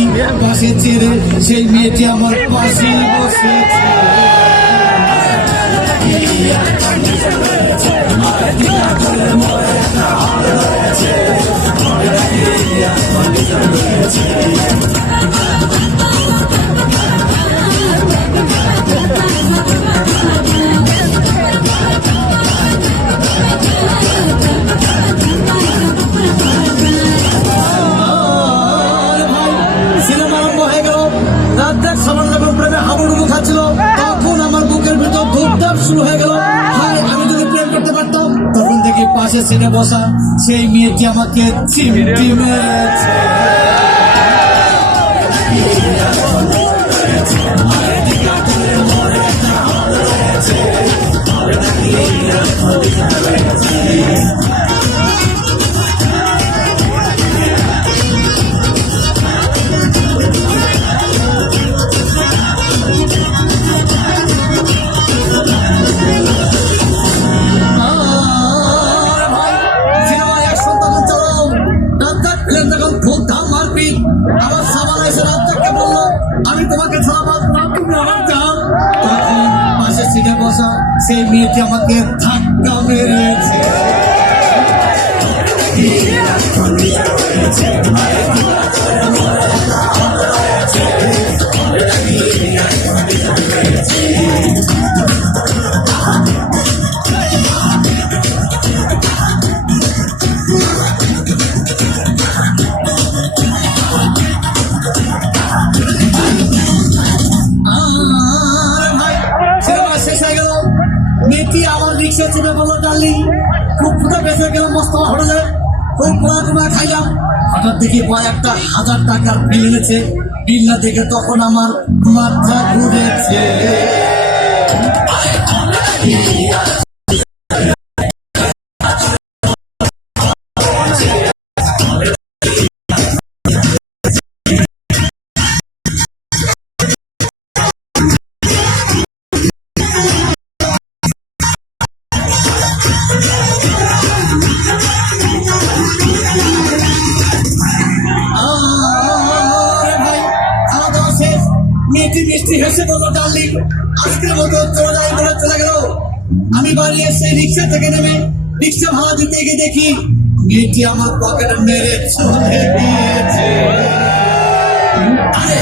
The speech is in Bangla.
দেখি পাশে ছেড়ে সেই মেয়েটি আমার পাশে বসেছে। তখন আমার বুকের ভিতর ধূপধাপ শুরু হয়ে গেল। আমি যদি প্রেম করতে পারতাম, তখন থেকে পাশে সিটে বসা সেই মেয়েটি আমাকে চিমটি মেরেছে। আমার সামাল এসে রাজ্জাককে বললো, আমি তোমাকে ছাড়া বাঁচব না, তুমি আমার জান। তখন পাশে সিটে বসা সেই মেয়েটি আমাকে ধাক্কা মেরেছে। মেয়েটি আমার রিক্সা চেপে বললো, ডার্লিং খুব ক্ষুধা পেয়েছে, গেলাম মস্ত হোটেলে, খুব পোড়া খাইলাম। হঠাৎ দেখি বয় একটা 1000 টাকার বিল এনেছে। বিল না দেখে তখন আমার মাথা ঘুরেছে। মেয়েটি মিষ্টি হেসে বললো, ডার্লিং আজকের মতো চলে যাই বলে চলে গেল। আমি বাড়ি এসে রিক্সা থেকে নেমে রিক্সা ভাড়া দিতে গিয়ে দেখি মেয়েটি আমার পকেটে মেরে চলে গিয়েছে। আরে